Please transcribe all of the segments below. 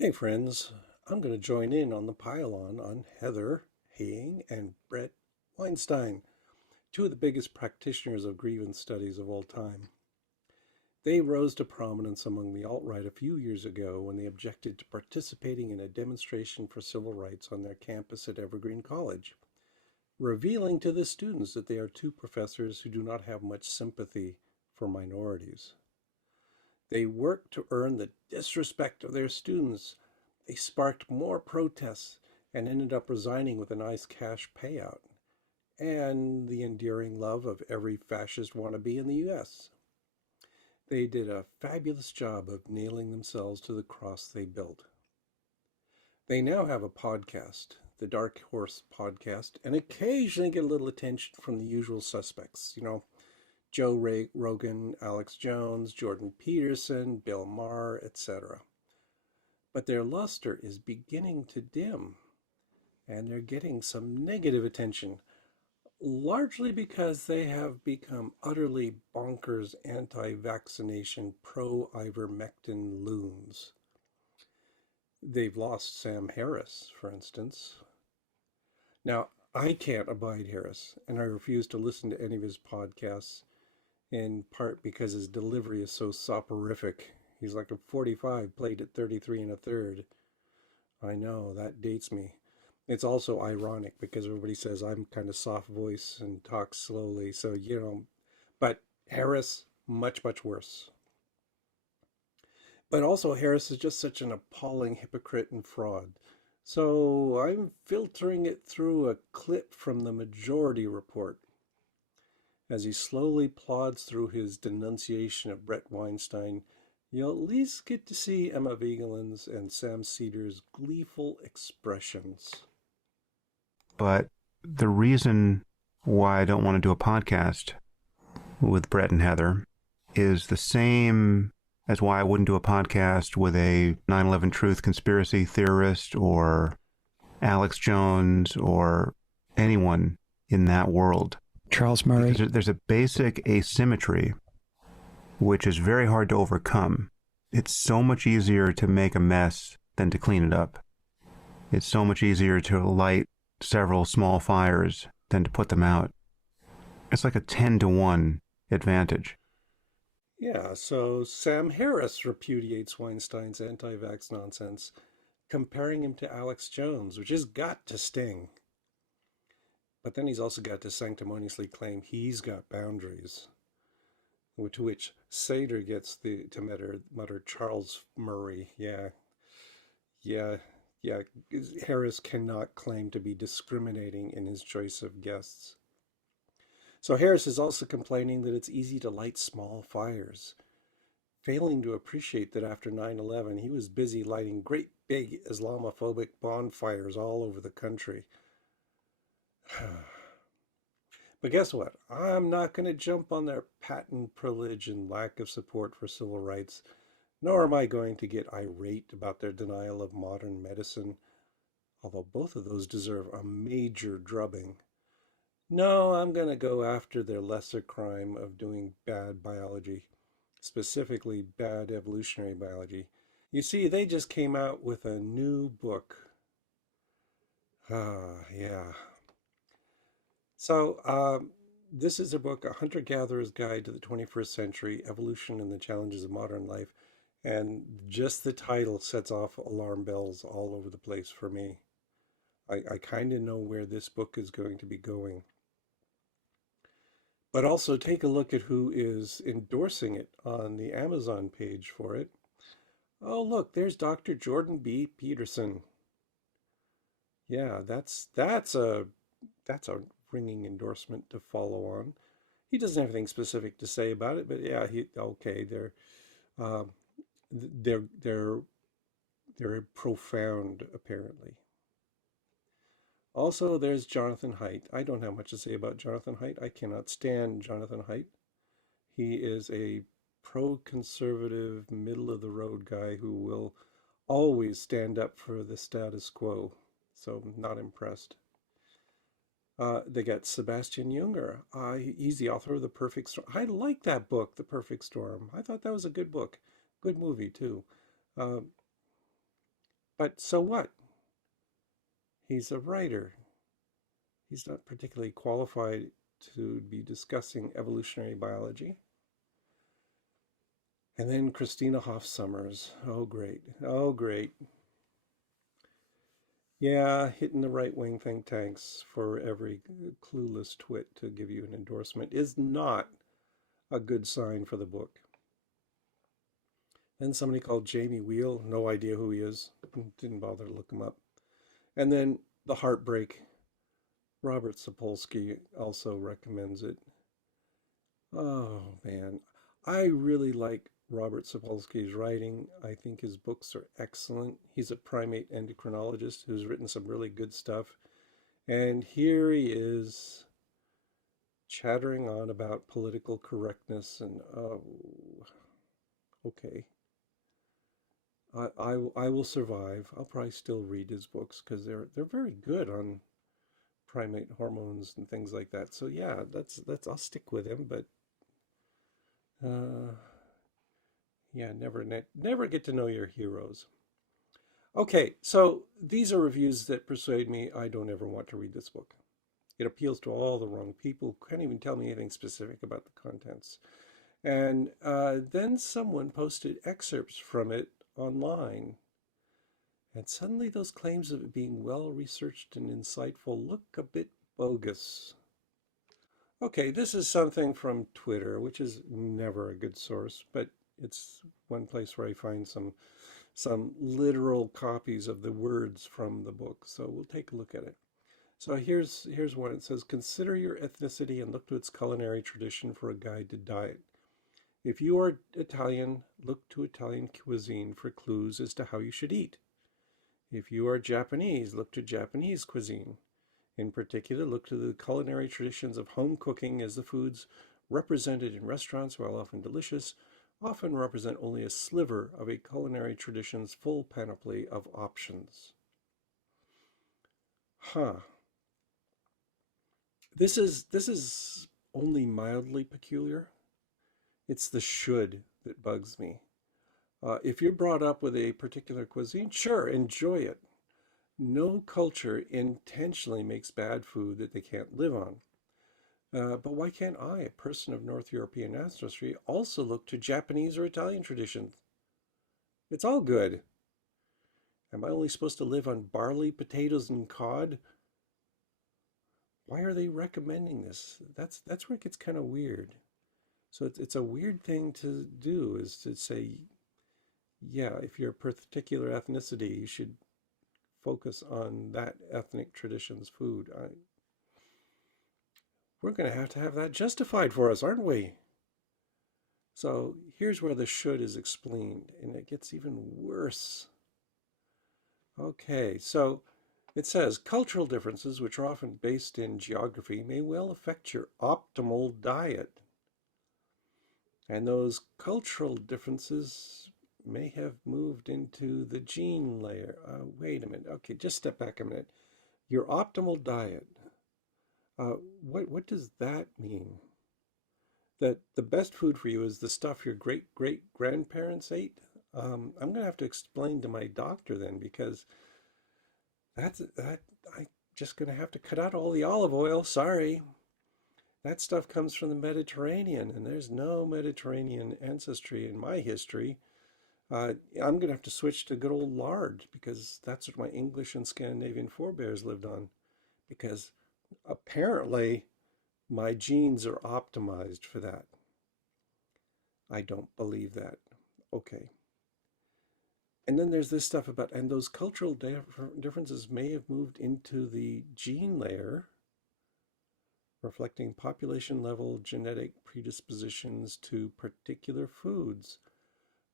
Hey friends, I'm going to join in on the pile-on Heather Haying and Bret Weinstein, two of the biggest practitioners of grievance studies of all time. They rose to prominence among the alt-right a few years ago when they objected to participating in a demonstration for civil rights on their campus at Evergreen College, revealing to the students that they are two professors who do not have much sympathy for minorities. They worked to earn the disrespect of their students. They sparked more protests and ended up resigning with a nice cash payout and the endearing love of every fascist wannabe in the US. They did a fabulous job of nailing themselves to the cross they built. They now have a podcast, the Dark Horse podcast, and occasionally get a little attention from the usual suspects. Joe Rogan, Alex Jones, Jordan Peterson, Bill Maher, etc. But their luster is beginning to dim, and they're getting some negative attention, largely because they have become utterly bonkers anti-vaccination pro-ivermectin loons. They've lost Sam Harris, for instance. Now, I can't abide Harris, and I refuse to listen to any of his podcasts, in part because his delivery is so soporific. He's like a 45 played at 33 and a third. I know, that dates me. It's also ironic because everybody says I'm kind of soft voice and talk slowly. But Harris, much, much worse. But also, Harris is just such an appalling hypocrite and fraud. So I'm filtering it through a clip from the Majority Report as he slowly plods through his denunciation of Bret Weinstein. You'll at least get to see Emma Vigeland's and Sam Seder's gleeful expressions. But the reason why I don't want to do a podcast with Bret and Heather is the same as why I wouldn't do a podcast with a 9/11 truth conspiracy theorist or Alex Jones or anyone in that world. Charles Murray. Because there's a basic asymmetry which is very hard to overcome. It's so much easier to make a mess than to clean it up. It's so much easier to light several small fires than to put them out. It's like a 10-to-1 advantage. Yeah, so Sam Harris repudiates Weinstein's anti-vax nonsense, comparing him to Alex Jones, which has got to sting. But then he's also got to sanctimoniously claim he's got boundaries, to which Sater gets to mutter Charles Murray. Yeah. Harris cannot claim to be discriminating in his choice of guests. So Harris is also complaining that it's easy to light small fires, failing to appreciate that after 9/11 he was busy lighting great big Islamophobic bonfires all over the country. But guess what? I'm not going to jump on their patent privilege and lack of support for civil rights, nor am I going to get irate about their denial of modern medicine, although both of those deserve a major drubbing. No, I'm going to go after their lesser crime of doing bad biology, specifically bad evolutionary biology. You see, they just came out with a new book. Yeah. So, this is a book, A Hunter-Gatherer's Guide to the 21st Century, Evolution and the Challenges of Modern Life. And just the title sets off alarm bells all over the place for me. I kind of know where this book is going to be going. But also take a look at who is endorsing it on the Amazon page for it. Oh, look, there's Dr. Jordan B. Peterson. Yeah, that's a ringing endorsement to follow on. He doesn't have anything specific to say about it, but yeah, um, they're profound apparently. Also, there's Jonathan Haidt. I don't have much to say about Jonathan Haidt. I cannot stand Jonathan Haidt. He is a pro-conservative, middle-of-the-road guy who will always stand up for the status quo. So, not impressed. They got Sebastian Junger. He's the author of The Perfect Storm. I like that book, The Perfect Storm. I thought that was a good book. Good movie, too. Uh, But so what? He's a writer. He's not particularly qualified to be discussing evolutionary biology. And then Christina Hoff Sommers. Oh, great. Oh, great. Yeah, hitting the right wing think tanks for every clueless twit to give you an endorsement is not a good sign for the book. Then somebody called Jamie Wheel, no idea who he is, didn't bother to look him up. And then the heartbreak. Robert Sapolsky also recommends it. Oh man, I really like Robert Sapolsky's writing. I think his books are excellent. He's a primate endocrinologist who's written some really good stuff. And here he is chattering on about political correctness and oh, okay. I will survive. I'll probably still read his books because they're very good on primate hormones and things like that. So yeah, that's I'll stick with him. But uh, yeah, never get to know your heroes. Okay, so these are reviews that persuade me I don't ever want to read this book. It appeals to all the wrong people. Can't even tell me anything specific about the contents. And then someone posted excerpts from it online. And suddenly those claims of it being well researched and insightful look a bit bogus. Okay, this is something from Twitter, which is never a good source, but it's one place where I find some literal copies of the words from the book. So we'll take a look at it. So here's one. It says, consider your ethnicity and look to its culinary tradition for a guide to diet. If you are Italian, look to Italian cuisine for clues as to how you should eat. If you are Japanese, look to Japanese cuisine. In particular, look to the culinary traditions of home cooking, as the foods represented in restaurants, while often delicious, often represent only a sliver of a culinary tradition's full panoply of options. Huh. This is only mildly peculiar. It's the should that bugs me. If you're brought up with a particular cuisine, sure, enjoy it. No culture intentionally makes bad food that they can't live on. But why can't I, a person of North European ancestry, also look to Japanese or Italian traditions? It's all good. Am I only supposed to live on barley, potatoes, and cod? Why are they recommending this? That's where it gets kind of weird. So it's a weird thing to do, is to say, yeah, if you're a particular ethnicity, you should focus on that ethnic tradition's food. We're going to have that justified for us, aren't we? So here's where the should is explained, and it gets even worse. Okay, so it says cultural differences, which are often based in geography, may well affect your optimal diet. And those cultural differences may have moved into the gene layer. Wait a minute. Okay, just step back a minute. Your optimal diet. What does that mean? That the best food for you is the stuff your great great grandparents ate? I'm gonna have to explain to my doctor then, because that I just gonna have to cut out all the olive oil. Sorry. That stuff comes from the Mediterranean, and there's no Mediterranean ancestry in my history. I'm going to have to switch to good old lard, because that's what my English and Scandinavian forebears lived on. Because apparently my genes are optimized for that. I don't believe that. Okay. And then there's this stuff about, and those cultural differences may have moved into the gene layer, reflecting population level genetic predispositions to particular foods.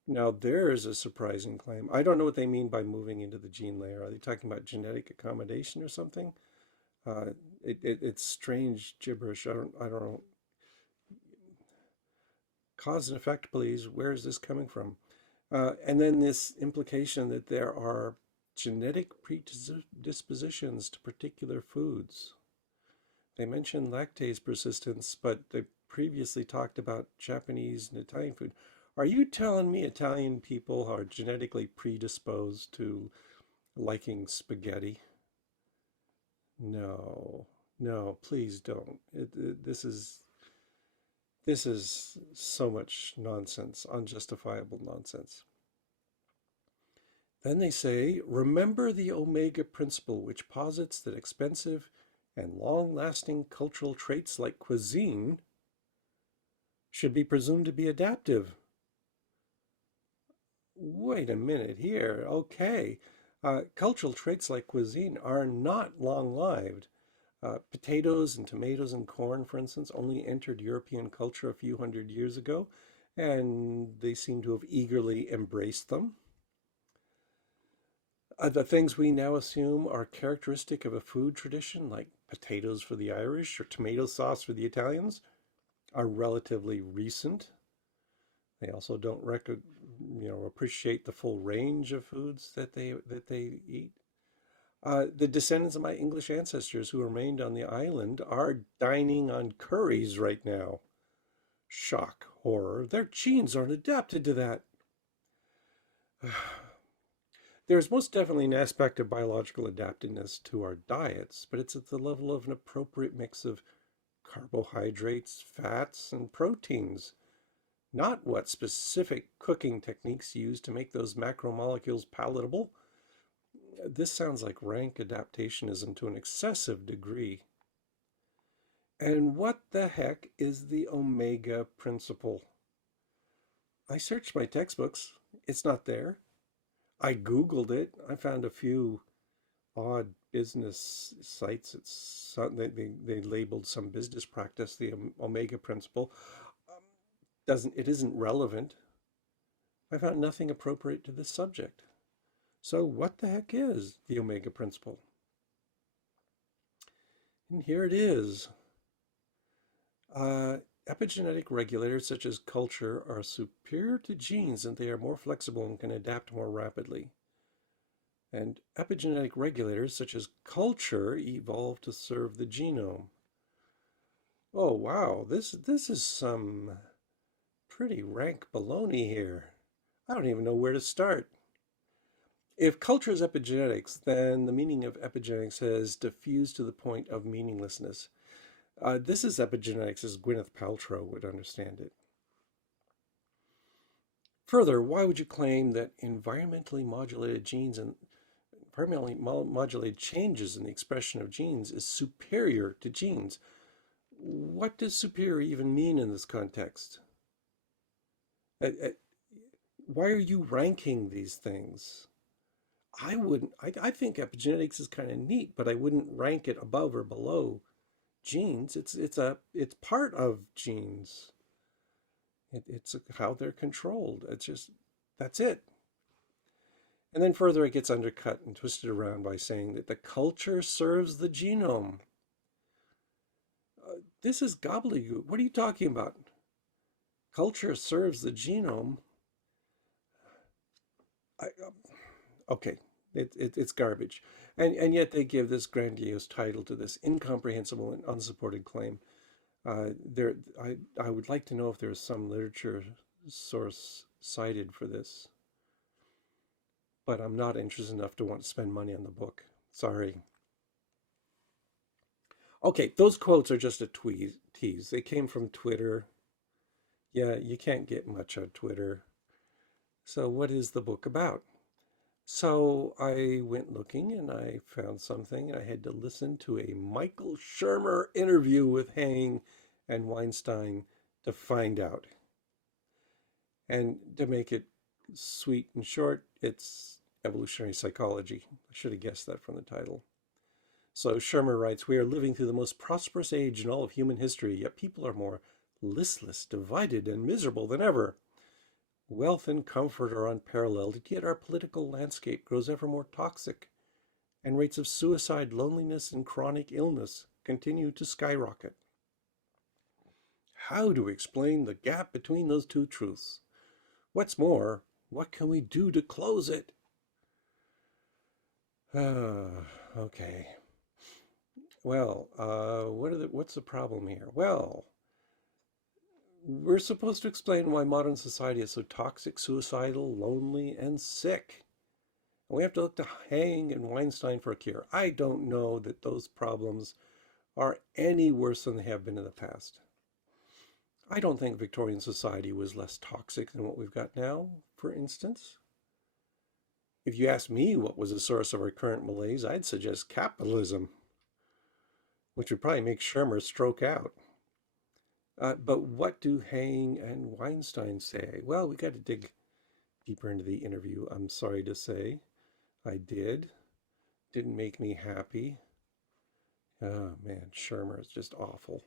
Now, there's a surprising claim. I don't know what they mean by moving into the gene layer. Are they talking about genetic accommodation or something? Uh, it's strange gibberish. I don't know. Cause and effect, please. Where is this coming from? And then this implication that there are genetic predispositions to particular foods. They mentioned lactase persistence, but they previously talked about Japanese and Italian food. Are you telling me Italian people are genetically predisposed to liking spaghetti. No, no, please don't. This is so much nonsense, unjustifiable nonsense. Then they say, remember the Omega principle, which posits that expensive and long-lasting cultural traits like cuisine should be presumed to be adaptive. Wait a minute here. Okay. Cultural traits like cuisine are not long-lived. Potatoes and tomatoes and corn, for instance, only entered European culture a few hundred years ago, and they seem to have eagerly embraced them. The things we now assume are characteristic of a food tradition, like potatoes for the Irish or tomato sauce for the Italians, are relatively recent. They also don't appreciate the full range of foods that they eat. The descendants of my English ancestors who remained on the island are dining on curries right now. Shock, horror. Their genes aren't adapted to that. There's most definitely an aspect of biological adaptedness to our diets, but it's at the level of an appropriate mix of carbohydrates, fats, and proteins, not what specific cooking techniques use to make those macromolecules palatable. This sounds like rank adaptationism to an excessive degree. And what the heck is the Omega principle? I searched my textbooks. It's not there. I Googled it. I found a few odd business sites. They labeled some business practice the Omega principle. Um, it isn't relevant. I found nothing appropriate to this subject. So what the heck is the Omega principle? And here it is. Epigenetic regulators such as culture are superior to genes and they are more flexible and can adapt more rapidly. And epigenetic regulators such as culture evolved to serve the genome. Oh wow, this is some pretty rank baloney here. I don't even know where to start. If culture is epigenetics, then the meaning of epigenetics has diffused to the point of meaninglessness. This is epigenetics as Gwyneth Paltrow would understand it. Further, why would you claim that environmentally modulated genes and environmentally modulated changes in the expression of genes is superior to genes? What does superior even mean in this context? Uh, uh, why are you ranking these things? I wouldn't. I think epigenetics is kind of neat, but I wouldn't rank it above or below genes. It's part of genes. It's how they're controlled. It's just that's it. And then further, it gets undercut and twisted around by saying that the culture serves the genome. This is gobbledygook. What are you talking about? Culture serves the genome. Okay, it's garbage. And yet they give this grandiose title to this incomprehensible and unsupported claim. I would like to know if there's some literature source cited for this, but I'm not interested enough to want to spend money on the book. Sorry. Okay, those quotes are just a tease. They came from Twitter. Yeah, you can't get much on Twitter. So what is the book about? So I went looking and I found something. I had to listen to a Michael Shermer interview with Hang and Weinstein to find out. And to make it sweet and short, it's evolutionary psychology. I should have guessed that from the title. So Shermer writes, we are living through the most prosperous age in all of human history, yet people are more listless, divided, and miserable than ever. Wealth and comfort are unparalleled, yet our political landscape grows ever more toxic, and rates of suicide, loneliness, and chronic illness continue to skyrocket. How do we explain the gap between those two truths? What's more, what can we do to close it? Okay. Well, what's the problem here? Well, we're supposed to explain why modern society is so toxic, suicidal, lonely, and sick. And we have to look to Haing and Weinstein for a cure. I don't know that those problems are any worse than they have been in the past. I don't think Victorian society was less toxic than what we've got now, for instance. If you ask me what was the source of our current malaise, I'd suggest capitalism, which would probably make Shermer stroke out. But what do Haing and Weinstein say? Well, we got to dig deeper into the interview. I'm sorry to say I did. Didn't make me happy. Oh man, Shermer is just awful.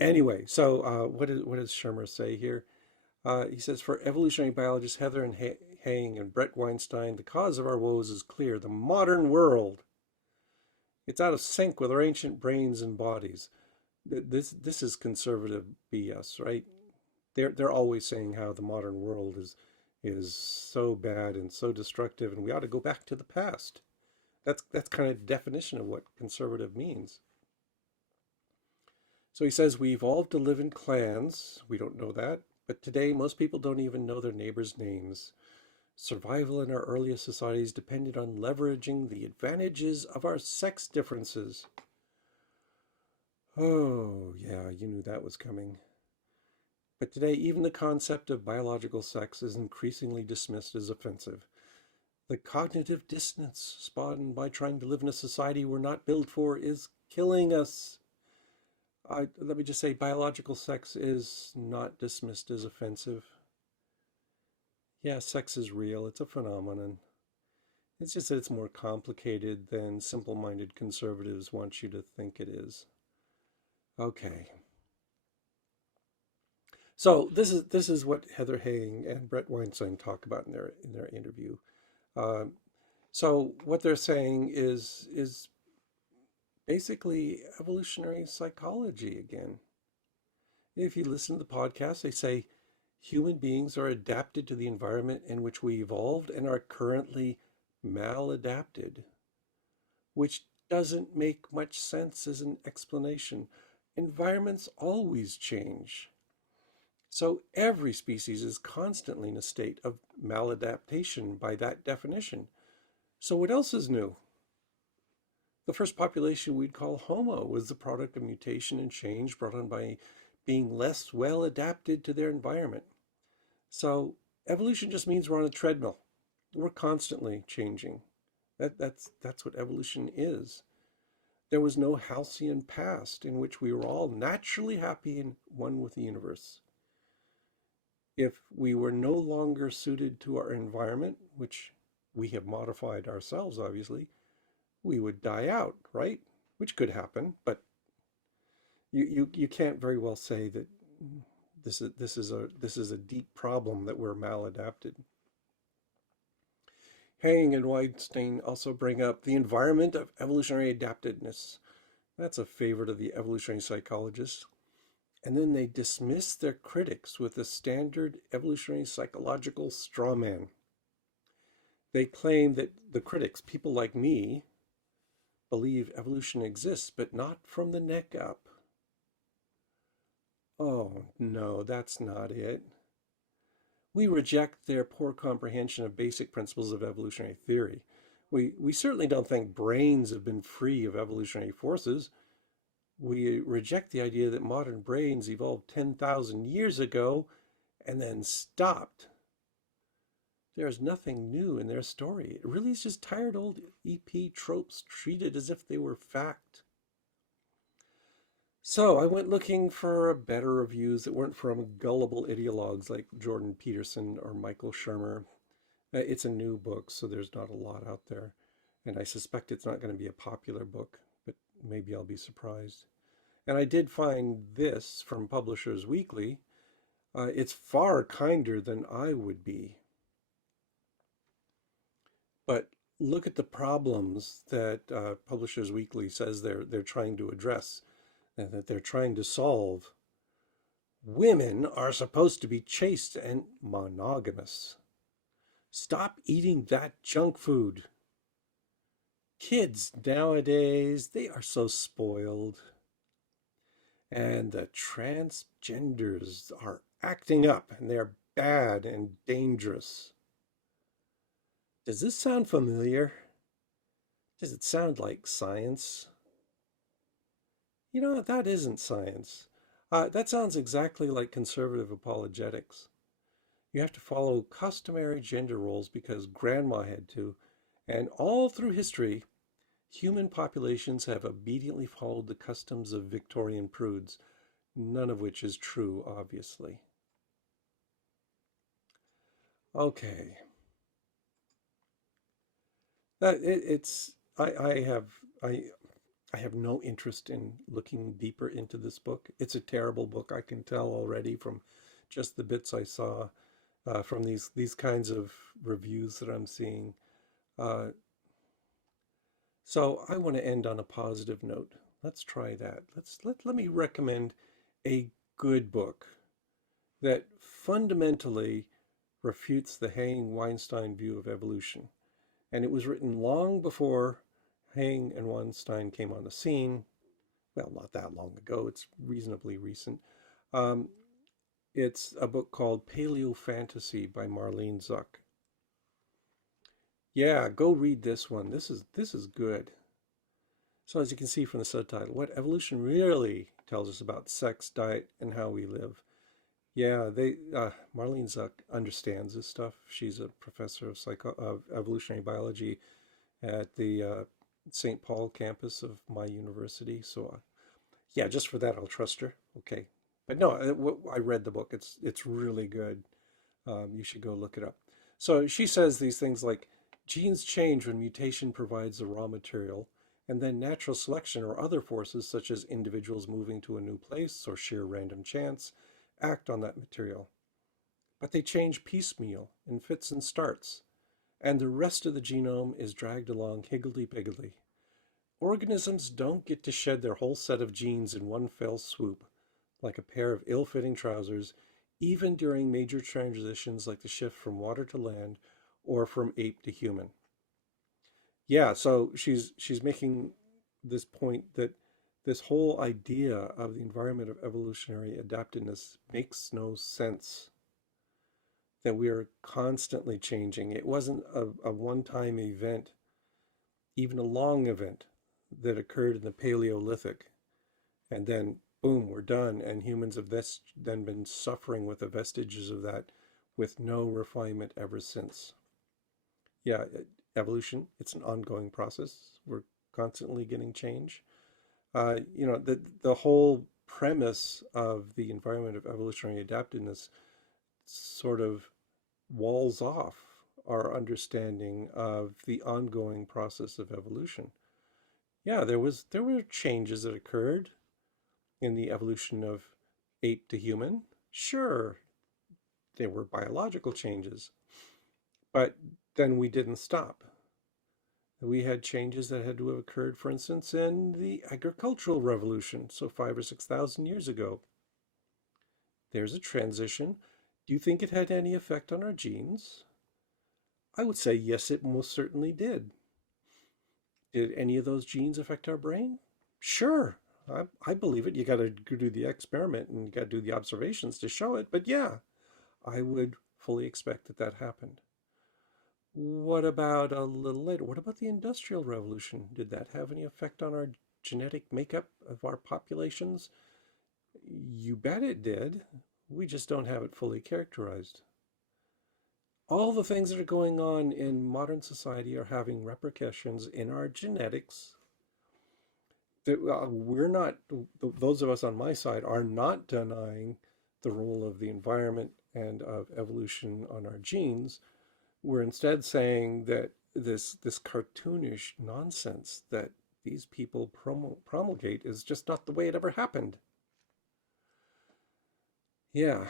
Anyway, so what does Shermer say here? He says, for evolutionary biologists Heather and Haing and Bret Weinstein, the cause of our woes is clear. The modern world. It's out of sync with our ancient brains and bodies. This is conservative BS, right? They're always saying how the modern world is so bad and so destructive, and we ought to go back to the past. That's kind of the definition of what conservative means. So he says we evolved to live in clans. We don't know that, but today most people don't even know their neighbors' names. Survival in our earliest societies depended on leveraging the advantages of our sex differences. Oh, yeah, you knew that was coming. But today, even the concept of biological sex is increasingly dismissed as offensive. The cognitive dissonance spawned by trying to live in a society we're not built for is killing us. Let me just say, biological sex is not dismissed as offensive. Yeah, sex is real. It's a phenomenon. It's just that it's more complicated than simple-minded conservatives want you to think it is. Okay. So this is what Heather Haing and Bret Weinstein talk about in their interview. Um, so what they're saying is basically evolutionary psychology again. If you listen to the podcast, they say human beings are adapted to the environment in which we evolved and are currently maladapted, which doesn't make much sense as an explanation. Environments always change. So every species is constantly in a state of maladaptation by that definition. So what else is new? The first population we'd call Homo was the product of mutation and change brought on by being less well adapted to their environment. So evolution just means we're on a treadmill. We're constantly changing. That's what evolution is. There was no halcyon past in which we were all naturally happy and one with the universe. If we were no longer suited to our environment, which we have modified ourselves, obviously, we would die out, right? Which could happen, but you can't very well say that this is a deep problem that we're maladapted. Haing and Weinstein also bring up the environment of evolutionary adaptedness. That's a favorite of the evolutionary psychologists. And then they dismiss their critics with a standard evolutionary psychological straw man. They claim that the critics, people like me, believe evolution exists, but not from the neck up. Oh, no, that's not it. We reject their poor comprehension of basic principles of evolutionary theory. We certainly don't think brains have been free of evolutionary forces. We reject the idea that modern brains evolved 10,000 years ago and then stopped. There's nothing new in their story. It really is just tired old EP tropes treated as if they were fact. So I went looking for better reviews that weren't from gullible ideologues like Jordan Peterson or Michael Shermer. It's a new book, so there's not a lot out there. And I suspect it's not going to be a popular book, but maybe I'll be surprised. And I did find this from Publishers Weekly. It's far kinder than I would be. But look at the problems that Publishers Weekly says they're trying to address and that they're trying to solve. Women are supposed to be chaste and monogamous. Stop eating that junk food. Kids nowadays, they are so spoiled. And the transgenders are acting up and they're bad and dangerous. Does this sound familiar? Does it sound like science? You know, that isn't science. That sounds exactly like conservative apologetics. You have to follow customary gender roles because grandma had to. And all through history, human populations have obediently followed the customs of Victorian prudes, none of which is true, obviously. Okay. It's I I have no interest in looking deeper into this book. It's a terrible book. I can tell already from just the bits I saw from these kinds of reviews that I'm seeing. Uh, so I want to end on a positive note. Let's try that. Let me recommend a good book that fundamentally refutes the Haying Weinstein view of evolution. And it was written long before Haying and Weinstein came on the scene. Well, not that long ago. It's reasonably recent. Um, it's a book called Paleofantasy by Marlene Zuk. Yeah, go read this one. This is good. So as you can see from the subtitle, what evolution really tells us about sex, diet, and how we live. Yeah, they Marlene Zuk understands this stuff. She's a professor of evolutionary biology at the St. Paul campus of my university. So yeah, just for that, I'll trust her. Okay, but no, I read the book. It's really good. You should go look it up. So she says these things like genes change when mutation provides the raw material, and then natural selection or other forces, such as individuals moving to a new place or sheer random chance, act on that material. But they change piecemeal in fits and starts, and the rest of the genome is dragged along higgledy-piggledy. Organisms don't get to shed their whole set of genes in one fell swoop, like a pair of ill-fitting trousers, even during major transitions like the shift from water to land or from ape to human. Yeah, so she's making this point that this whole idea of the environment of evolutionary adaptiveness makes no sense. That we are constantly changing. It wasn't a one-time event, even a long event that occurred in the Paleolithic, and then boom, we're done. And humans have then been suffering with the vestiges of that with no refinement ever since. Yeah, evolution, it's an ongoing process. We're constantly getting change. The whole premise of the environment of evolutionary adaptiveness sort of walls off our understanding of the ongoing process of evolution. Yeah, there were changes that occurred in the evolution of ape to human. Sure, there were biological changes, but then we didn't stop. We had changes that had to have occurred, for instance, in the agricultural revolution, so 5 or 6 thousand years ago. There's a transition. Do you think it had any effect on our genes? I would say yes, it most certainly did. Did any of those genes affect our brain? Sure. I believe it. You got to do the experiment and you got to do the observations to show it. But yeah, I would fully expect that that happened. What about a little later? What about the Industrial Revolution? Did that have any effect on our genetic makeup of our populations? You bet it did. We just don't have it fully characterized. All the things that are going on in modern society are having repercussions in our genetics that we're not, those of us on my side are not denying the role of the environment and of evolution on our genes. We're instead saying that this cartoonish nonsense that these people promulgate is just not the way it ever happened. Yeah,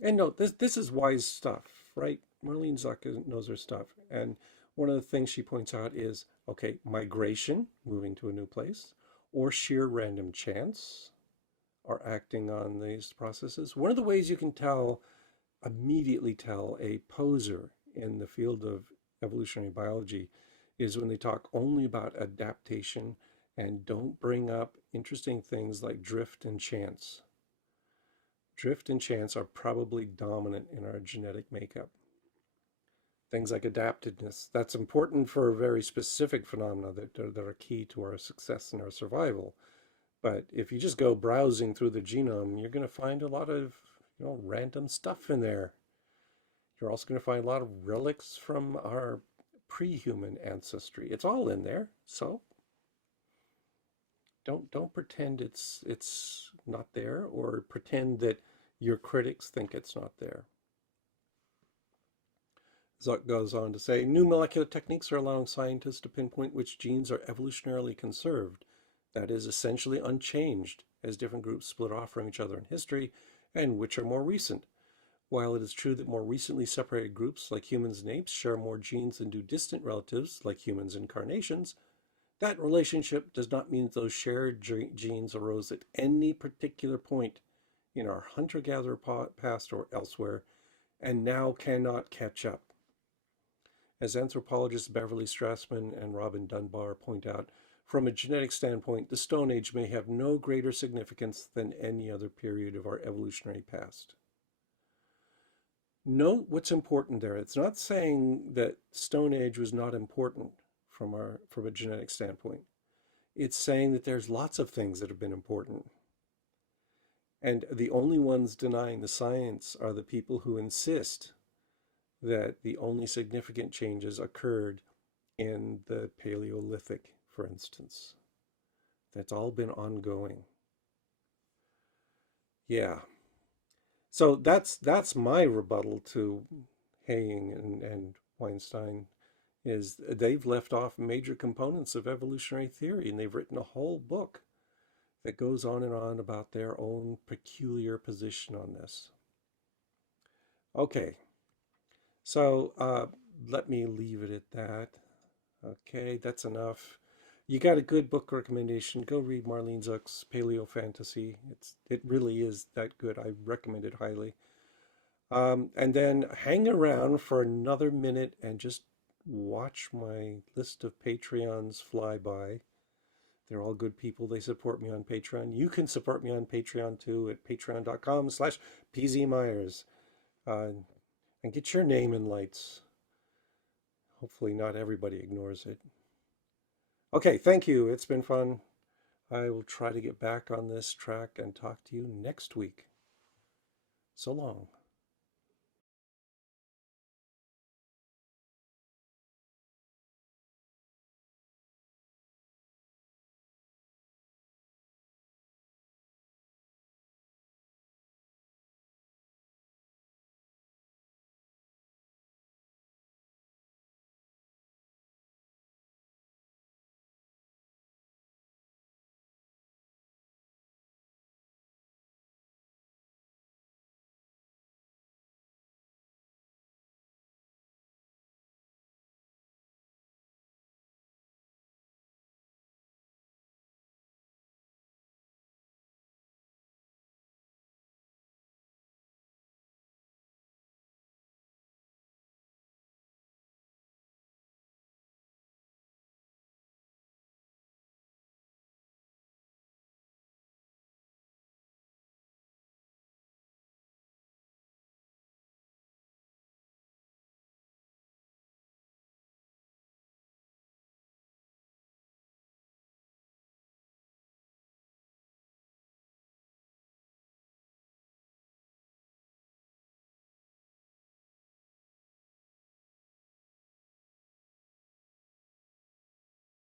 and no, this is wise stuff, right? Marlene Zuck knows her stuff, and one of the things she points out is okay, migration, moving to a new place, or sheer random chance are acting on these processes. One of the ways you can immediately tell a poser in the field of evolutionary biology is when they talk only about adaptation and don't bring up interesting things like drift and chance. Drift and chance are probably dominant in our genetic makeup. Things like adaptedness. That's important for very specific phenomena that are key to our success and our survival. But if you just go browsing through the genome, you're going to find a lot of, random stuff in there. You're also going to find a lot of relics from our pre-human ancestry. It's all in there. So don't pretend it's not there, or pretend that your critics think it's not there. Zuk goes on to say, new molecular techniques are allowing scientists to pinpoint which genes are evolutionarily conserved, that is, essentially unchanged, as different groups split off from each other in history, and which are more recent. While it is true that more recently separated groups, like humans and apes, share more genes than do distant relatives, like humans and carnations, that relationship does not mean those shared genes arose at any particular point in our hunter-gatherer past or elsewhere, and now cannot catch up. As anthropologists Beverly Strassman and Robin Dunbar point out, from a genetic standpoint, the Stone Age may have no greater significance than any other period of our evolutionary past. Note what's important there. It's not saying that Stone Age was not important from a genetic standpoint. It's saying that there's lots of things that have been important. And the only ones denying the science are the people who insist that the only significant changes occurred in the Paleolithic, for instance. That's all been ongoing. Yeah. So that's my rebuttal to Haying and Weinstein, is they've left off major components of evolutionary theory, and they've written a whole book that goes on and on about their own peculiar position on this. Okay, so let me leave it at that. Okay, that's enough. You got a good book recommendation. Go read Marlene Zuk's Paleofantasy. It really is that good. I recommend it highly. And then hang around for another minute and just watch my list of Patreons fly by. They're all good people. They support me on Patreon. You can support me on Patreon too at patreon.com/pzmyers. And get your name in lights. Hopefully not everybody ignores it. Okay, thank you. It's been fun. I will try to get back on this track and talk to you next week. So long.